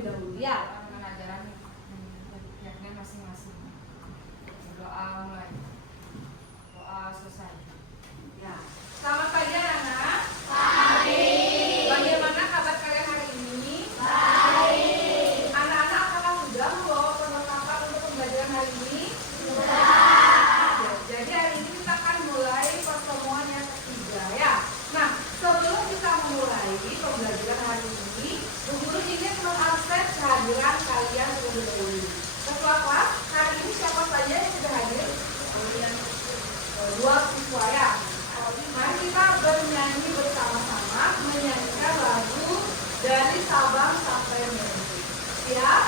terlebih dahulu ya. Mengajaran pihaknya masing-masing. Doa mulai. Doa selesai. Ya. Selamat pagi anak-anak. Pagi. Bagaimana kabar kalian hari ini? Baik. Anak-anak apakah sudah membawa perlengkapan untuk pembelajaran hari ini? Sudah. Ya, jadi hari ini kita akan mulai pertemuan yang ketiga ya. Nah, sebelum kita memulai pembelajaran hari ini, Bu Guru ingin mengakses kehadiran kalian terlebih dahulu. Ketua kelas, hari ini siapa saja yang sudah hadir? Dua siswa ya. Mari kita bernyanyi bersama-sama menyanyikan lagu dari Sabang sampai Merauke. Siap?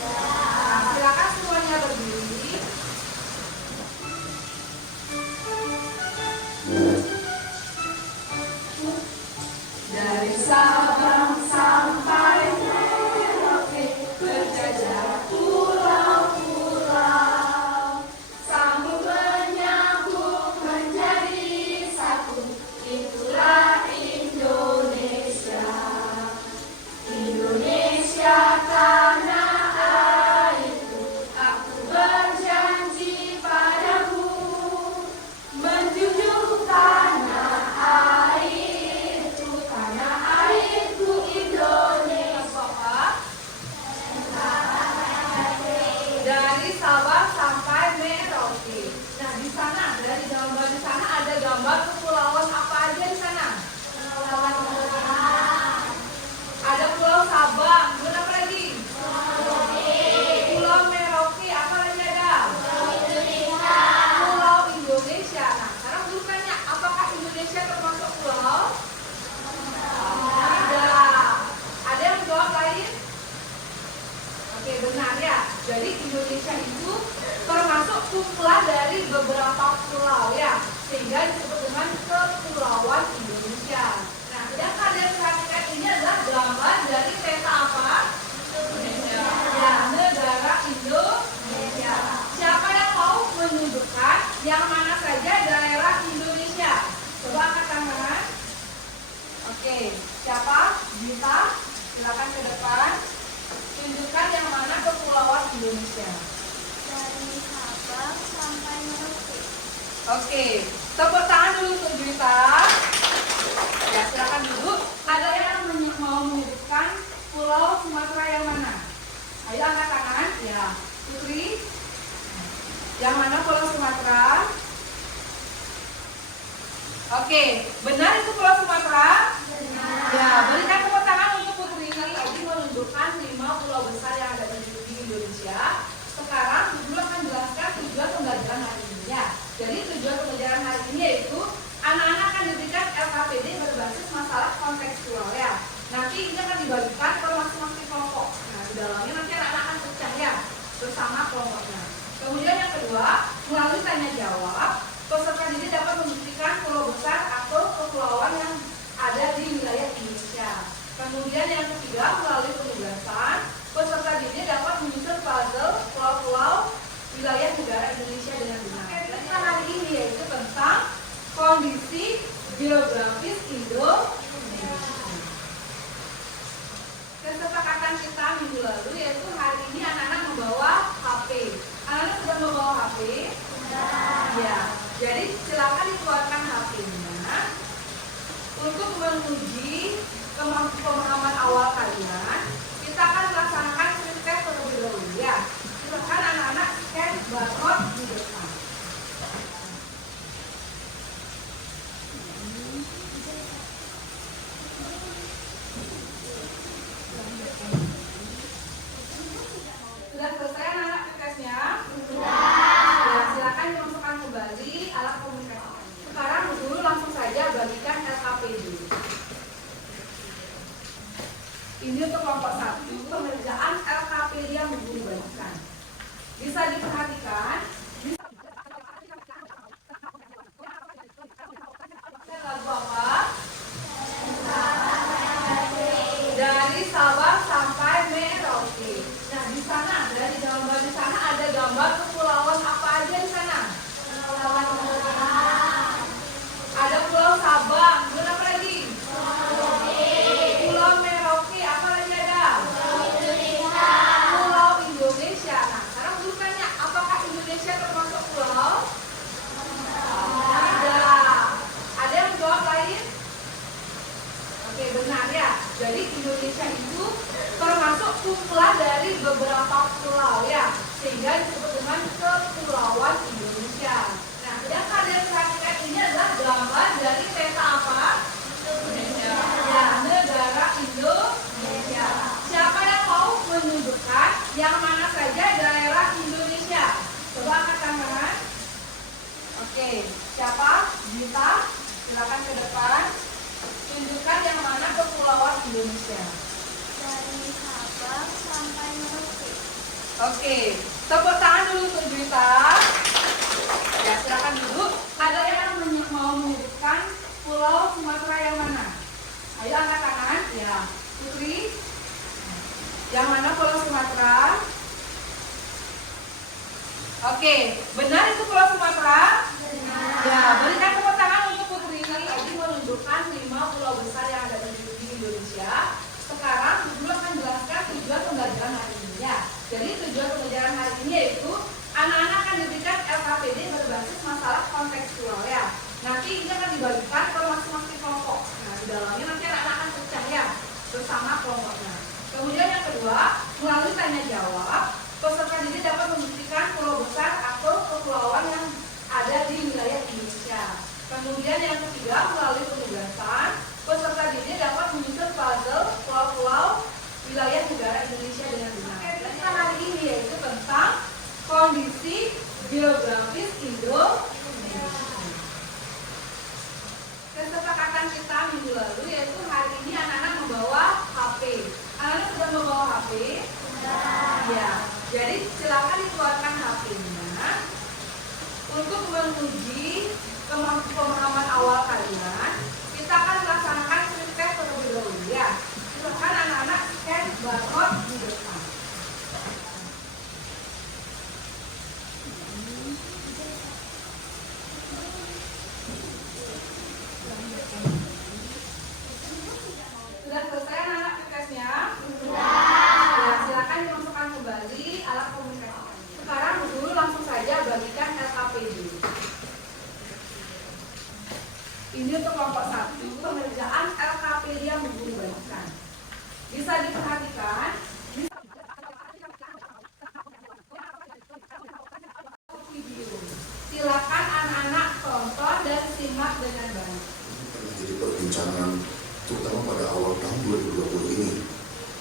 Nah, silakan semuanya berdiri. Dari Sabang sampai Merauke berjajar pulau-pulau, sambung menyambung menjadi satu, itulah Indonesia. Indonesia tanah airku, aku berjanji padamu menjunjung tanah airku, tanah airku Indonesia. Dari Sabang sampai Merauke. Nah, di sana dari gambar di sana ada gambar kepulauan apa aja di sana? Ada Pulau Sabang, kemudian apa lagi? Pulau Merauke, apa lagi ada? Pulau Indonesia. Nah, sekarang dulu tanya, apakah Indonesia termasuk pulau? Ada. Ada yang jawab lain? Oke, benar ya. Jadi Indonesia itu termasuk kumpulan dari beberapa pulau ya, sehingga disebut dengan Kepulauan Indonesia. Nah, yang kalian perhatikan ini adalah gambar dari peta apa? Ya, negara Indonesia. Siapa yang mau menunjukkan yang mana saja daerah Indonesia? Coba angkat tangan. Oke, siapa? Bisa? Silakan ke depan. Tunjukkan yang mana kepulauan Indonesia. Dari Sabang sampai Merauke. Oke, tepuk tangan dulu untuk Juwita. Ya, silakan duduk. Ada yang mau menyebutkan Pulau Sumatera yang mana? Ayo angkat tangan. Ya, Putri. Yang mana Pulau Sumatera? Oke, benar itu Pulau Sumatera? Benar. Ya, berikan tepuk tangan untuk Putri. Tadi menunjukkan 5 pulau besar yang ada di Indonesia. Sekarang Ibu akan jelaskan tujuan pembelajaran hari ini ya. Jadi tujuan pembelajaran hari ini yaitu anak-anak akan diberikan LKPD berbasis masalah kontekstual ya. Nanti ini akan dibagikan ke masing-masing kelompok. Nah, di dalamnya nanti anak-anak akan pecah ya bersama kelompoknya. Kemudian yang kedua, melalui tanya jawab, peserta didik dapat membuktikan pulau besar atau kepulauan yang ada di wilayah Indonesia. Kemudian yang ketiga, melalui penugasan, peserta didik dapat menyusun puzzle pulau-pulau wilayah negara Indonesia dengan benar. Kita hari ini yaitu tentang kondisi geografis Indonesia. Kesepakatan kita minggu lalu yaitu hari ini anak-anak membawa HP. Anak-anak sudah membawa HP? Ya. Jadi silakan dikeluarkan HP-nya untuk menguji pemahaman awal kalian. Kita akan melaksanakan screen test terlebih dahulu ya. Silakan anak-anak scan barcode di depan. Sudah selesai anak-anak tesnya? Sudah. Ya, silakan dimasukkan kembali alat komunikasi. Sekarang dulu langsung saja bagikan LKPD. Ini untuk kelompok 1, pengerjaan LKPD yang Guru bagikan. Bisa diperhatikan. Lagu apa? Dari Sabang sampai Merauke. Nah, di sana dari gambar di sana ada gambar kepulauan apa aja di sana? Ada Pulau Sabang, kemudian apa lagi? Pulau Merauke, apa lagi ada? Jadi Indonesia itu termasuk kumpulan dari beberapa pulau ya, sehingga disebut dengan Kepulauan Indonesia. Nah, yang kalian perhatikan ini adalah gambar dari peta apa? Indonesia. Ya, negara Indonesia. Siapa yang mau menunjukkan yang mana saja daerah Indonesia? Coba angkat tangan. Oke, siapa? Gita, silakan ke depan. Tunjukkan yang mana kepulauan Indonesia. Dari Sabang sampai Merauke. Oke, tepuk tangan dulu untuk Gita. Ya, silakan dulu. Ada yang mau menyebutkan Pulau Sumatera yang mana? Ayo angkat tangan. Ya, Putri. Yang mana Pulau Sumatera? Oke, benar itu Pulau Sumatera? Benar. Ya, berikan tepuk tangan untuk Putri. Tadi menunjukkan 5 pulau besar yang ada di Indonesia. Sekarang Ibu akan jelaskan tujuan pembelajaran hari ini ya. Jadi tujuan pembelajaran hari ini yaitu anak-anak akan diberikan LKPD berbasis masalah kontekstual ya. Nanti ini akan dibagikan ke masing-masing kelompok. Nah, di dalamnya nanti anak-anak akan pecah ya bersama kelompoknya. Kemudian yang kedua, melalui tanya jawab, peserta didik dapat membuktikan pulau besar atau kepulauan yang ada di wilayah Indonesia. Kemudian yang ketiga, melalui penugasan, peserta didik dapat menyusun puzzle pulau-pulau wilayah negara Indonesia dengan benar. Kita hari ini yaitu tentang kondisi geografis Indonesia. Kesepakatan kita minggu lalu yaitu hari ini anak-anak membawa HP. Anak-anak sudah membawa HP? Ya. Jadi silakan dikeluarkan HP-nya untuk menguji pemahaman awal kalian. Kita akan melaksanakan screen test terlebih dahulu ya. Silakan anak-anak scan barcode di depan. Sudah selesai anak-anak tesnya? Sudah. Ya, silakan dimasukkan kembali alat komunikasi. Sekarang dulu langsung saja bagikan LKPD. Ini untuk kelompok 1, pengerjaan LKPD yang Guru bagikan. Bisa diperhatikan, video. Silakan anak-anak tonton dan simak dengan baik. Jadi perbincangan terutama pada awal tahun 2020 ini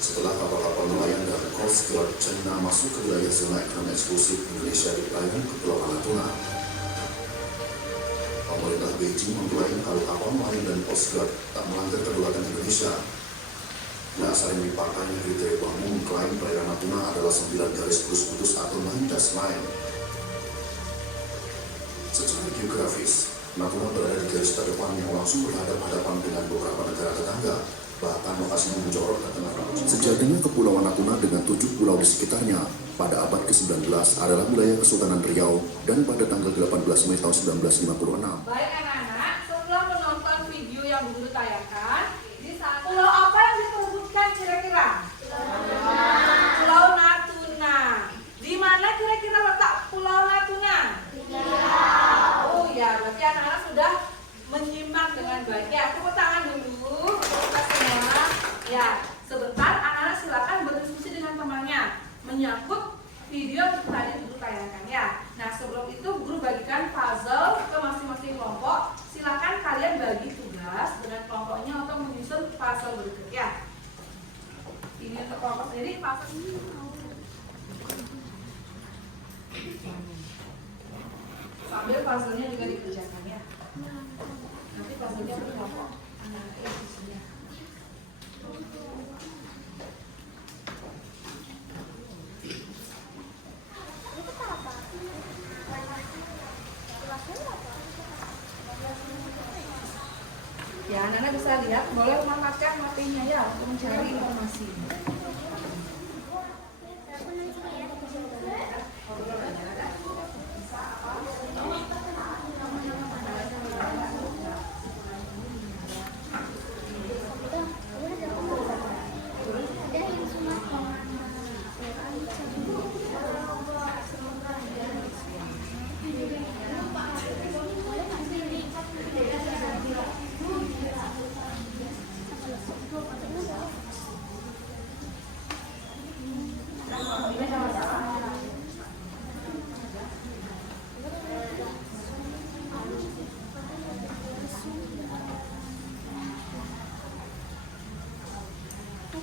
setelah kapal-kapal nelayan dan Coast Guard China masuk ke wilayah zona ekonomi eksklusif Indonesia di perairan Kepulauan Natuna. Pemerintah Beijing mengklaim kalau kapal nelayan dan Coast Guard tak melanggar kedaulatan Indonesia. Dasar yang dipakainya kriteria umum mengklaim perairan Natuna adalah 9 garis putus-putus atau 9 line. Secara geografis, Natuna berada di garis terdepan yang langsung berhadapan-hadapan dengan beberapa negara tetangga, bahkan lokasinya menjorok ke tengah laut. Sejatinya Kepulauan Natuna dengan 7 pulau di sekitarnya pada abad ke-19 adalah wilayah Kesultanan Riau dan pada tanggal 18 Mei tahun 1956. Baik anak-anak, setelah menonton video yang Guru tayangkan, di saat pulau apa yang disebutkan kira-kira? Pulau Natuna. Di mana kira-kira letak Pulau Natuna? Oh ya, berarti anak-anak sudah menyimak dengan baik. Ya, tepuk tangan dulu untuk kita semua. Ya, sebentar anak-anak silakan berdiskusi dengan temannya menyangkut video yang tadi Guru tayangkan ya. Nah, sebelum itu Guru bagikan puzzle ke masing-masing kelompok. Silakan kalian bagi tugas dengan kelompoknya untuk menyusun puzzle berikut ya. Ini untuk kelompok sendiri puzzle ini. Sambil puzzle-nya juga dikerjakan ya. Nanti puzzle-nya berkelompok. Anak-anak isinya. Ya, anak-anak bisa lihat, boleh memanfaatkan HP-nya ya untuk mencari informasi.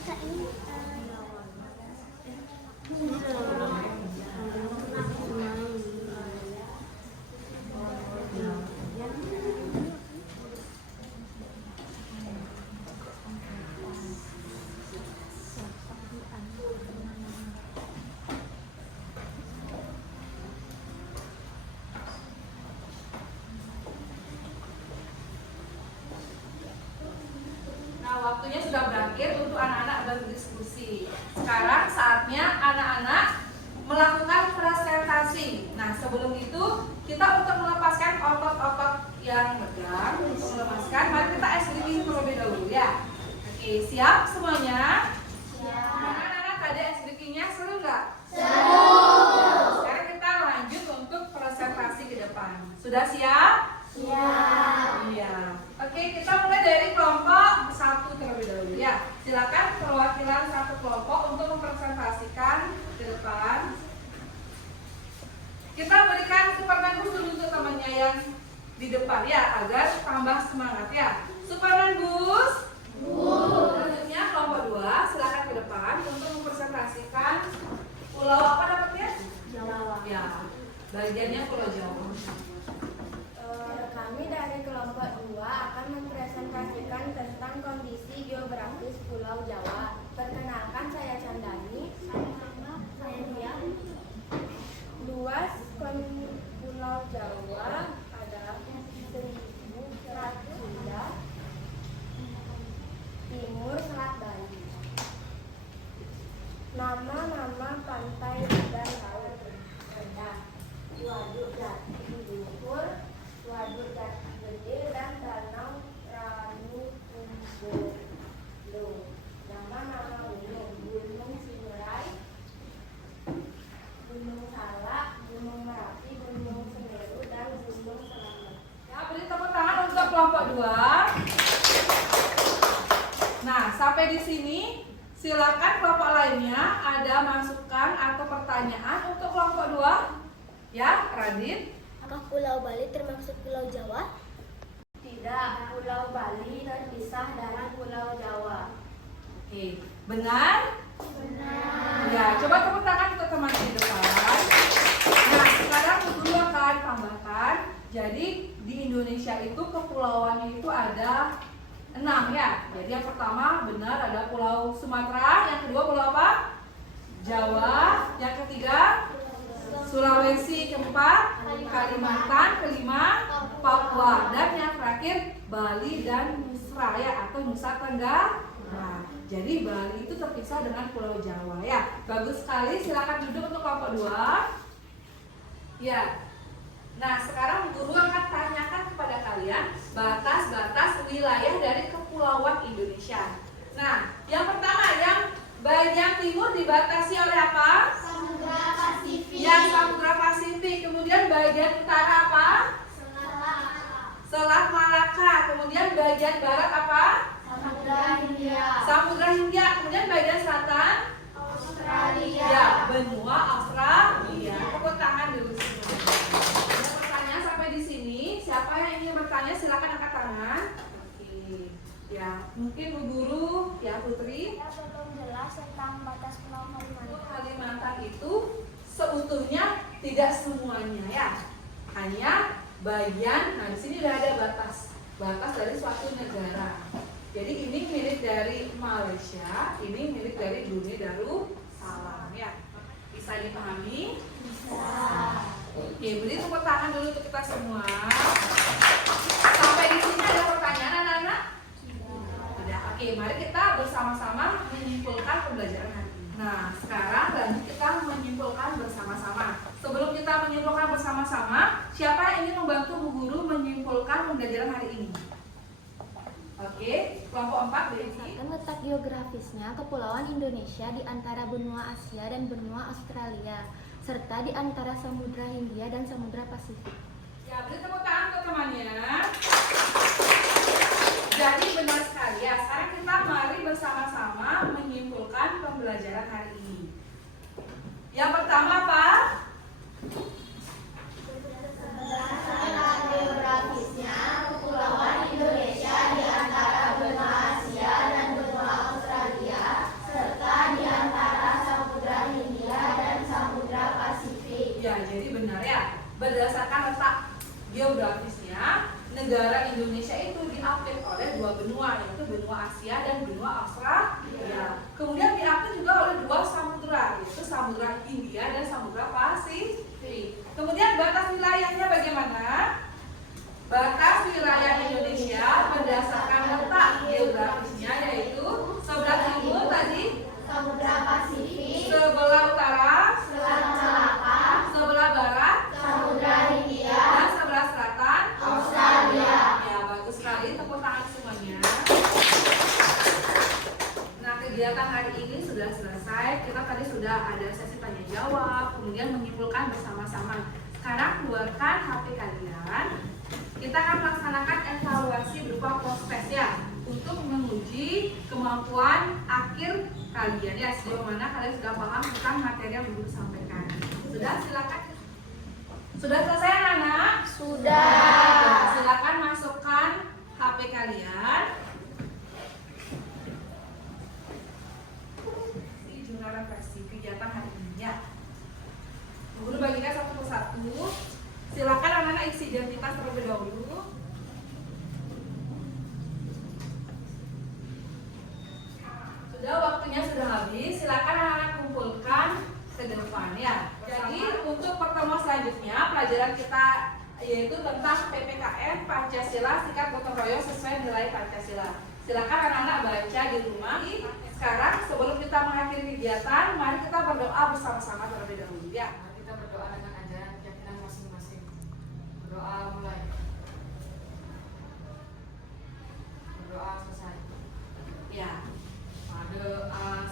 ini Nah, waktunya sudah berakhir untuk anak-anak berdiskusi. Sekarang saatnya anak-anak melakukan presentasi. Nah, sebelum itu kita untuk melepaskan otot-otot yang tegang, untuk melepaskan, mari kita ice breathing terlebih dahulu ya. Oke, siap semuanya? siap. Nah, anak-anak tadi ice breathing-nya seru nggak? Seru. Sekarang kita lanjut untuk presentasi ke depan. Sudah siap? Siap. Iya. Oke, kita mulai dari kelompok 1 terlebih dahulu ya. Silakan perwakilan satu kelompok untuk mempresentasikan ke depan. Kita berikan Superman Bus dulu untuk temannya yang di depan ya, agar tambah semangat ya. Superman Bus. Selanjutnya kelompok 2, silakan ke depan untuk mempresentasikan pulau apa dapatnya? Jawa. Ya, bagiannya Pulau Jawa. Kami dari kelompok 2 akan mempresentasikan tentang kondisi geografis Pulau Jawa. Perkenalkan, saya Candani. Saya Dia. Luas Pulau Jawa adalah 1.100 timur Selat Bali. Nama-nama pantai dan laut rendah, Waduk Jati Luhur, Waduk Jati Gede, dan Danau Ranu Kumbolo. Nama-nama gunung, Gunung Sinurai, Gunung Salak, Gunung Merapi, Gunung Semeru, dan Gunung Selamat. Ya, beri tepuk tangan untuk kelompok 2. Nah, sampai di sini silakan kelompok lainnya ada masukan atau pertanyaan untuk kelompok 2. Ya, Radit. Apakah Pulau Bali termasuk Pulau Jawa? Tidak, Pulau Bali terpisah dari Pulau Jawa. Oke, benar? Benar. Ya, coba tepuk tangan untuk teman di depan. Nah, sekarang guru akan tambahkan. Jadi di Indonesia itu kepulauannya itu ada 6 ya. Jadi yang pertama benar ada Pulau Sumatera, yang kedua pulau apa? Jawa, yang ketiga Sulawesi, keempat Kalimantan, kelima Papua, dan yang terakhir Bali dan Nusra ya, atau Nusa Tenggara. Nah, jadi Bali itu terpisah dengan Pulau Jawa ya. Bagus sekali, silakan duduk untuk kelompok 2. Ya. Nah, sekarang guru akan tanyakan kepada kalian batas-batas wilayah dari kepulauan Indonesia. Nah, yang pertama, yang bagian timur dibatasi oleh apa? Samudra Pasifik. Yang Samudra Pasifik. Kemudian bagian utara apa? Selat Malaka. Kemudian bagian barat apa? Samudra Hindia. Samudra Hindia. Kemudian bagian selatan? Australia. Ya, benua Australia. Tepuk tangan dulu semuanya. Ada pertanyaan sampai di sini? Siapa yang ingin bertanya silakan angkat tangan. Oke. Ya, mungkin Bu Guru, ya Putri. Ya, belum jelas tentang batas Pulau Untuk Kalimantan. Kalimantan itu seutuhnya tidak semuanya ya. Hanya bagian. Nah, di sini sudah ada batas dari suatu negara. Jadi ini milik dari Malaysia, ini milik dari Brunei Darussalam ya. Bisa dipahami? Bisa. Oke, beri tepuk tangan dulu untuk kita semua. Sampai di sini ada pertanyaan anak-anak? Tidak. Oke, mari kita bersama-sama menyimpulkan pembelajaran hari ini. Nah, sekarang lanjut kita menyimpulkan bersama-sama. Sebelum kita menyimpulkan bersama-sama, siapa yang ingin membantu Bu Guru menyimpulkan pembelajaran hari ini? Oke, kelompok 4 Devi. Berdasarkan letak geografisnya, kepulauan Indonesia di antara benua Asia dan benua Australia, serta di antara Samudra Hindia dan Samudra Pasifik. Ya, beri tepuk tangan ke temannya. Jadi benar sekali ya. Sekarang kita mari bersama-sama menyimpulkan pembelajaran hari ini. Yang pertama apa? Berdasarkan geografisnya, kepulauan Indonesia di antara benua Asia dan benua Australia, diapit oleh dua benua, yaitu benua Asia dan benua Australia. Kemudian diapit juga oleh dua samudra, yaitu Samudra Hindia dan Samudra Pasifik. Kemudian batas wilayahnya bagaimana? Batas wilayah Indonesia berdasarkan letak geografisnya, yaitu sebelah timur tadi Samudra Pasifik, sebelah utara, Selat Malaka, sebelah barat, Samudra Hindia, dan sebelah selatan Australia. Ya, bagus sekali, tepuk tangan semuanya. Nah, kegiatan hari ini sudah selesai. Kita tadi sudah ada sesi tanya jawab, kemudian menyimpulkan bersama-sama. Sekarang keluarkan HP kalian. Kita akan melaksanakan evaluasi berupa proses ya, untuk menguji kemampuan akhir kalian ya, sejauh mana kalian sudah paham tentang materi yang Ibu sampaikan. Sudah, silakan. Sudah selesai anak-anak? Sudah. Silakan masukkan HP kalian. Di jurnal refleksi kegiatan hari ini ya. Guru bagikan satu persatu. Silakan anak-anak isi identitas terlebih dahulu. Sudah, waktunya sudah habis. Silakan anak-anak kumpulkan ke depan ya. Jadi untuk pertemuan selanjutnya pelajaran kita yaitu tentang PPKN Pancasila sikap gotong royong sesuai nilai Pancasila. Silakan anak-anak baca di rumah. Sekarang sebelum kita mengakhiri kegiatan, mari kita berdoa bersama-sama terlebih dahulu ya. Mari kita berdoa dengan ajaran keyakinan masing-masing. Berdoa mulai. Berdoa selesai. Ya. Berdoa